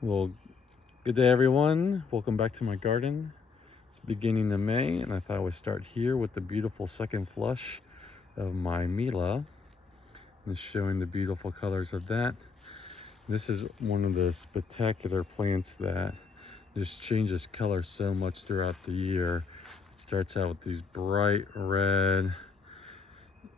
Well, good day everyone. Welcome back to my garden. It's beginning of May and I thought I would start here with the beautiful second flush of my Mila and showing the beautiful colors of that. This is one of the spectacular plants that just changes color so much throughout the year. It starts out with these bright red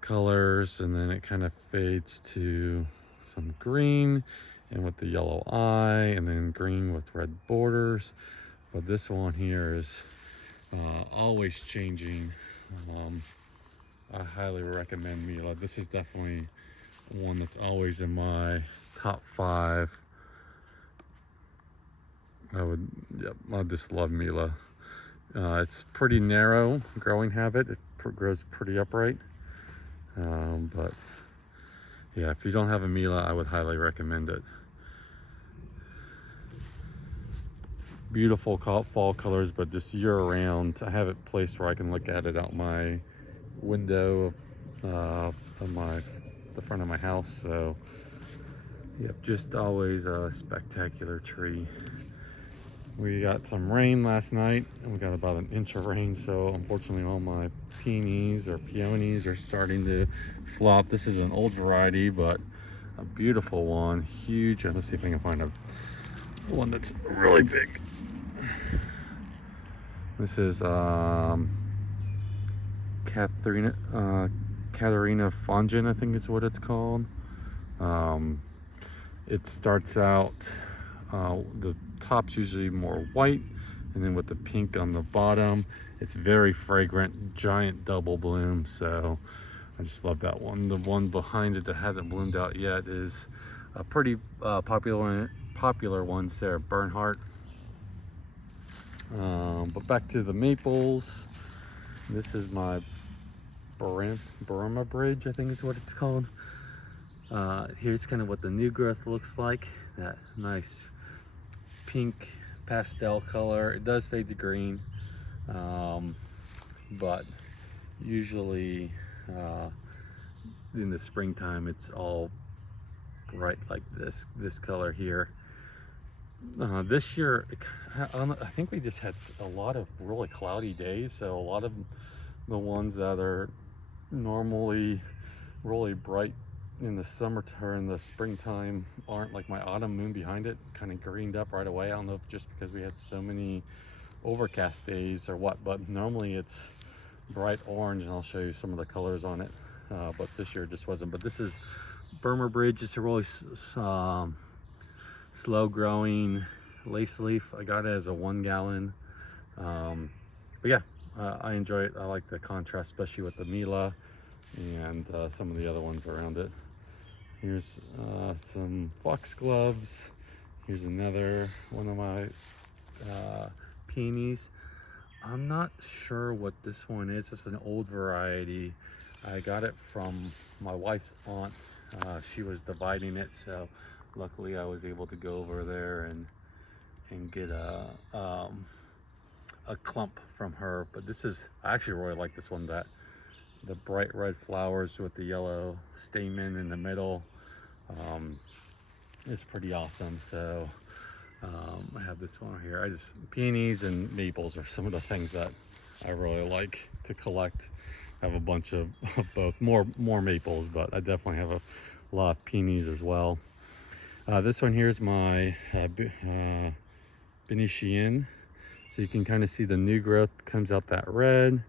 colors and then it kind of fades to some green and with the yellow eye and then green with red borders. But this one here is always changing. I highly recommend Mila. This is definitely one that's always in my top 5. I just love Mila. It's pretty narrow growing habit. It grows pretty upright. But yeah, if you don't have a Mila, I would highly recommend it. Beautiful fall colors, but just year round. I have it placed where I can look at it out my window of the front of my house. So yep, just always a spectacular tree. We got some rain last night and we got about an inch of rain, so unfortunately all my peonies or peonies are starting to flop. This is an old variety but a beautiful one, huge. Let's see if I can find a one that's really big. This is Katarina Fongin, I think is what it's called. It starts out, the top's usually more white, and then with the pink on the bottom. It's very fragrant, giant double bloom, so I just love that one. The one behind it that hasn't bloomed out yet is a pretty popular one, Sarah Bernhardt. But back to the maples. This is my Berrima Bridge, I think is what it's called. Here's kind of what the new growth looks like. That nice pink pastel color. It does fade to green, but usually in the springtime it's all bright like this color here. This year I think we just had a lot of really cloudy days, so a lot of the ones that are normally really bright in the summer or in the springtime aren't, like my autumn moon behind it kind of greened up right away. I don't know if just because we had so many overcast days or what, but normally it's bright orange and I'll show you some of the colors on it, but this year it just wasn't. But this is Berrima Bridge. It's a really slow growing lace leaf. I got it as a 1 gallon, but yeah, I enjoy it. I like the contrast, especially with the Mila and some of the other ones around it. Here's some foxgloves. Here's another one of my peonies. I'm not sure what this one is. It's an old variety. I got it from my wife's aunt. She was dividing it, so luckily I was able to go over there and get a clump from her. But this is, I actually really like this one. That the bright red flowers with the yellow stamen in the middle is pretty awesome. So I have this one here. Peonies and maples are some of the things that I really like to collect. I have a bunch of both, more maples, but I definitely have a lot of peonies as well. This one here is my Beni Shi En. So you can kind of see the new growth comes out that red,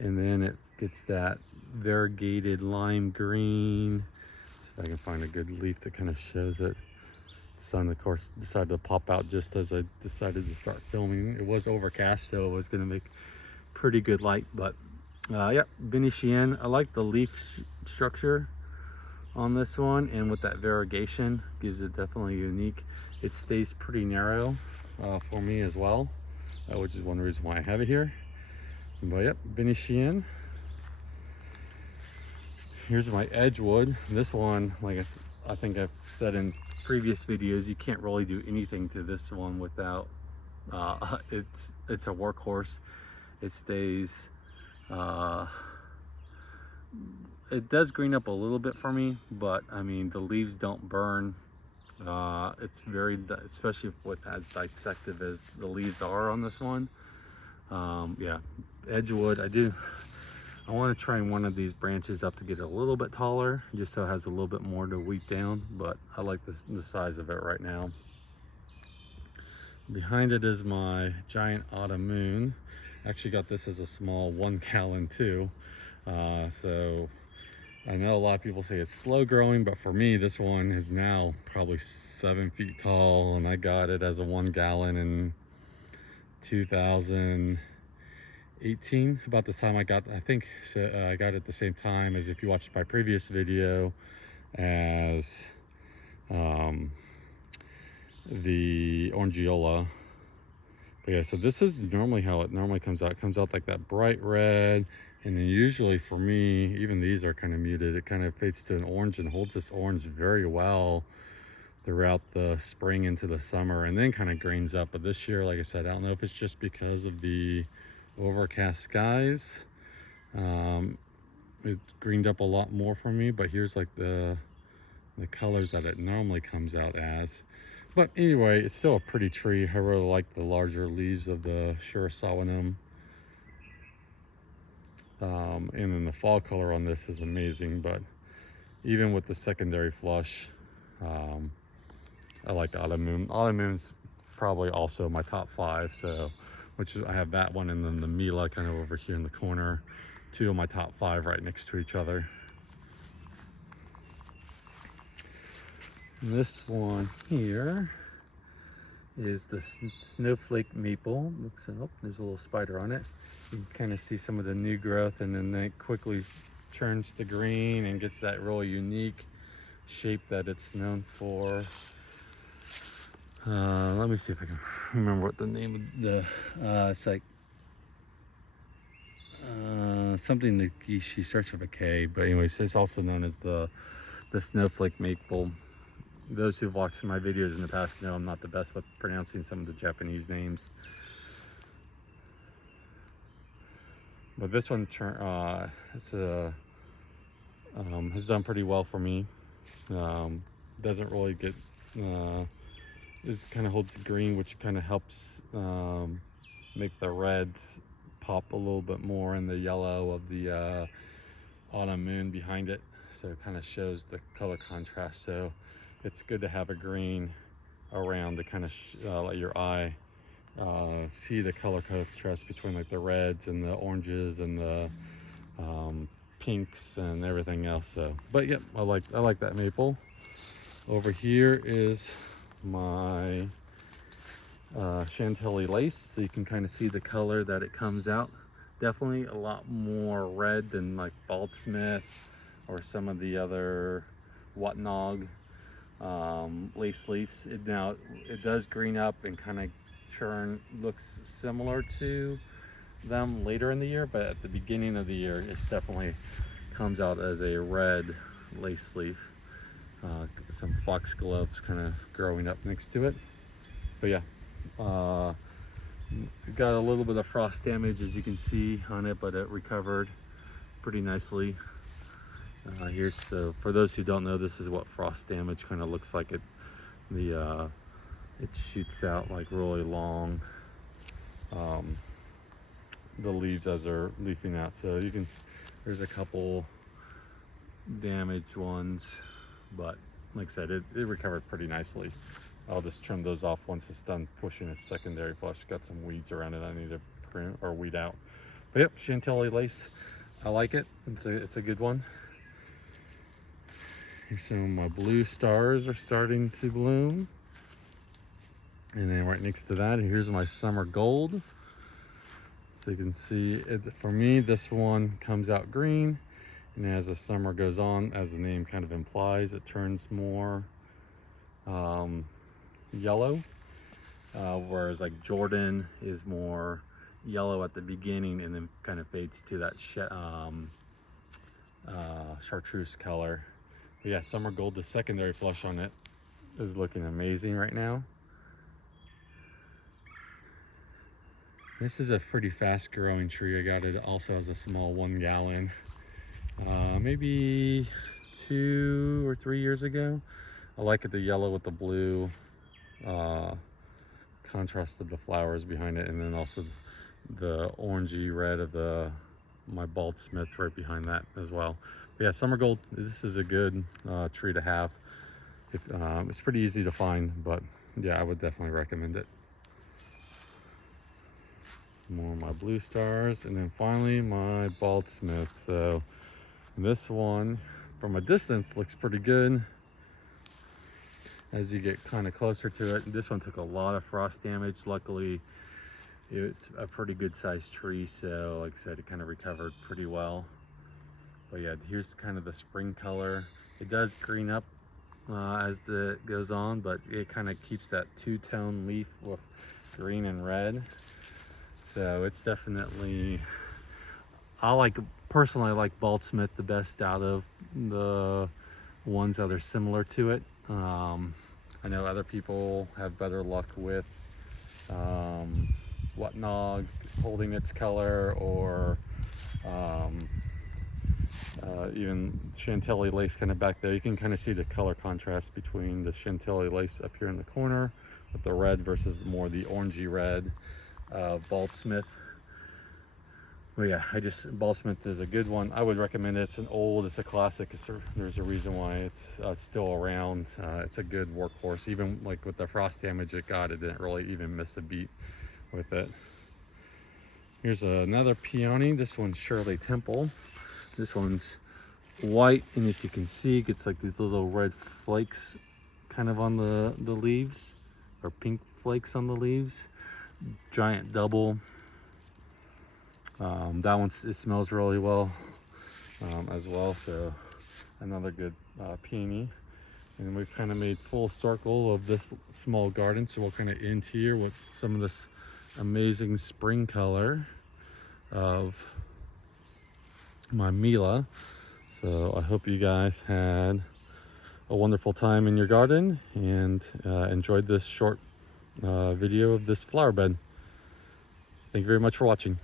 and then it gets that variegated lime green. See if I can find a good leaf that kind of shows it. The sun, of course, decided to pop out just as I decided to start filming. It was overcast, so it was going to make pretty good light. But yeah, Beni Shi En. I like the leaf structure on this one, and with that variegation gives it definitely unique. It stays pretty narrow for me as well, which is one reason why I have it here. But yep, Beni Shi En. Here's my Edgewood. This one, like I think I've said in previous videos, you can't really do anything to this one without it's a workhorse. It stays it does green up a little bit for me, but I mean the leaves don't burn It's very, especially with as dissective as the leaves are on this one. Yeah, Edgewood, I want to try one of these branches up to get it a little bit taller, just so it has a little bit more to weep down, but I like the size of it right now. Behind it is my giant Autumn Moon. I actually got this as a small 1 gallon too. So I know a lot of people say it's slow growing, but for me, this one is now probably 7 feet tall, and I got it as a 1 gallon in 2018, about the time I think so, I got it at the same time as, if you watched my previous video, as the Orangiola. But yeah, so this is normally how it normally comes out. It comes out like that bright red, and then usually for me, even these are kind of muted. It kind of fades to an orange and holds this orange very well throughout the spring into the summer, and then kind of greens up. But this year, like I said, I don't know if it's just because of the overcast skies. It greened up a lot more for me, but here's like the colors that it normally comes out as. But anyway, it's still a pretty tree. I really like the larger leaves of the Shirasawanum. And then the fall color on this is amazing, but even with the secondary flush, I like Autumn Moon. Autumn Moon's probably also my top 5, so which is, I have that one, and then the Mila kind of over here in the corner. 2 of my top 5 right next to each other. And this one here is the snowflake maple. Looks, oh, there's a little spider on it. You can kind of see some of the new growth, and then it quickly turns to green and gets that really unique shape that it's known for. Let me see if I can remember what the name of the, it's like something that she starts with a K, but anyways, it's also known as the snowflake maple. Those who've watched my videos in the past know I'm not the best with pronouncing some of the Japanese names. But this one has done pretty well for me. Doesn't really get, it kind of holds the green, which kind of helps make the reds pop a little bit more, and the yellow of the Autumn Moon behind it. So it kind of shows the color contrast. So it's good to have a green around to kind of let your eye see the color contrast between like the reds and the oranges and the pinks and everything else. So, but yep, I like that maple. Over here is my Chantilly Lace, so you can kind of see the color that it comes out. Definitely a lot more red than like Baldsmith or some of the other Watnog lace leaves. It does green up and kind of looks similar to them later in the year, but at the beginning of the year it's definitely comes out as a red lace leaf. Some foxgloves kind of growing up next to it. But yeah, it got a little bit of frost damage, as you can see on it, but it recovered pretty nicely. Here's, so for those who don't know, this is what frost damage kind of looks like. It shoots out like really long, the leaves as they're leafing out. So you can, there's a couple damaged ones, but like I said, it recovered pretty nicely. I'll just trim those off once it's done pushing its secondary flush. Got some weeds around it I need to prune or weed out. But yep, Chantilly Lace, I like it. It's a good one. Here's some of my blue stars are starting to bloom. And then right next to that, here's my summer gold. So you can see it, for me, this one comes out green, and as the summer goes on, as the name kind of implies, it turns more yellow, whereas like Jordan is more yellow at the beginning and then kind of fades to that chartreuse color. But yeah, summer gold, the secondary flush on it is looking amazing right now. This is a pretty fast growing tree. I got it also as a small 1 gallon, maybe 2 or 3 years ago. I like it, the yellow with the blue contrast of the flowers behind it, and then also the orangey red of my Baldsmith right behind that as well. But yeah, summer gold, this is a good tree to have. It's pretty easy to find, but yeah, I would definitely recommend it. Some more of my blue stars, and then finally my Baldsmith. So this one from a distance looks pretty good. As you get kind of closer to it, this one took a lot of frost damage. Luckily, it's a pretty good sized tree, so like I said, it kind of recovered pretty well. But yeah, here's kind of the spring color. It does green up as it goes on, but it kind of keeps that two-tone leaf with green and red. So it's definitely, personally I like Baldsmith the best out of the ones that are similar to it. I know other people have better luck with Whatnog holding its color, or even Chantilly Lace kind of back there. You can kind of see the color contrast between the Chantilly Lace up here in the corner with the red versus more the orangey red Baldsmith. But yeah, Baldsmith is a good one. I would recommend it. It's a classic. There's a reason why it's still around. It's a good workhorse. Even like with the frost damage it got, it didn't really even miss a beat with it. Here's another peony. This one's Shirley Temple. This one's white, and if you can see, it gets like these little red flakes kind of on the leaves, or pink flakes on the leaves. Giant double. That one, it smells really well as well, so another good peony. And we've kind of made full circle of this small garden, so we'll kind of end here with some of this amazing spring color of my Mila. So I hope you guys had a wonderful time in your garden and enjoyed this short video of this flower bed. Thank you very much for watching.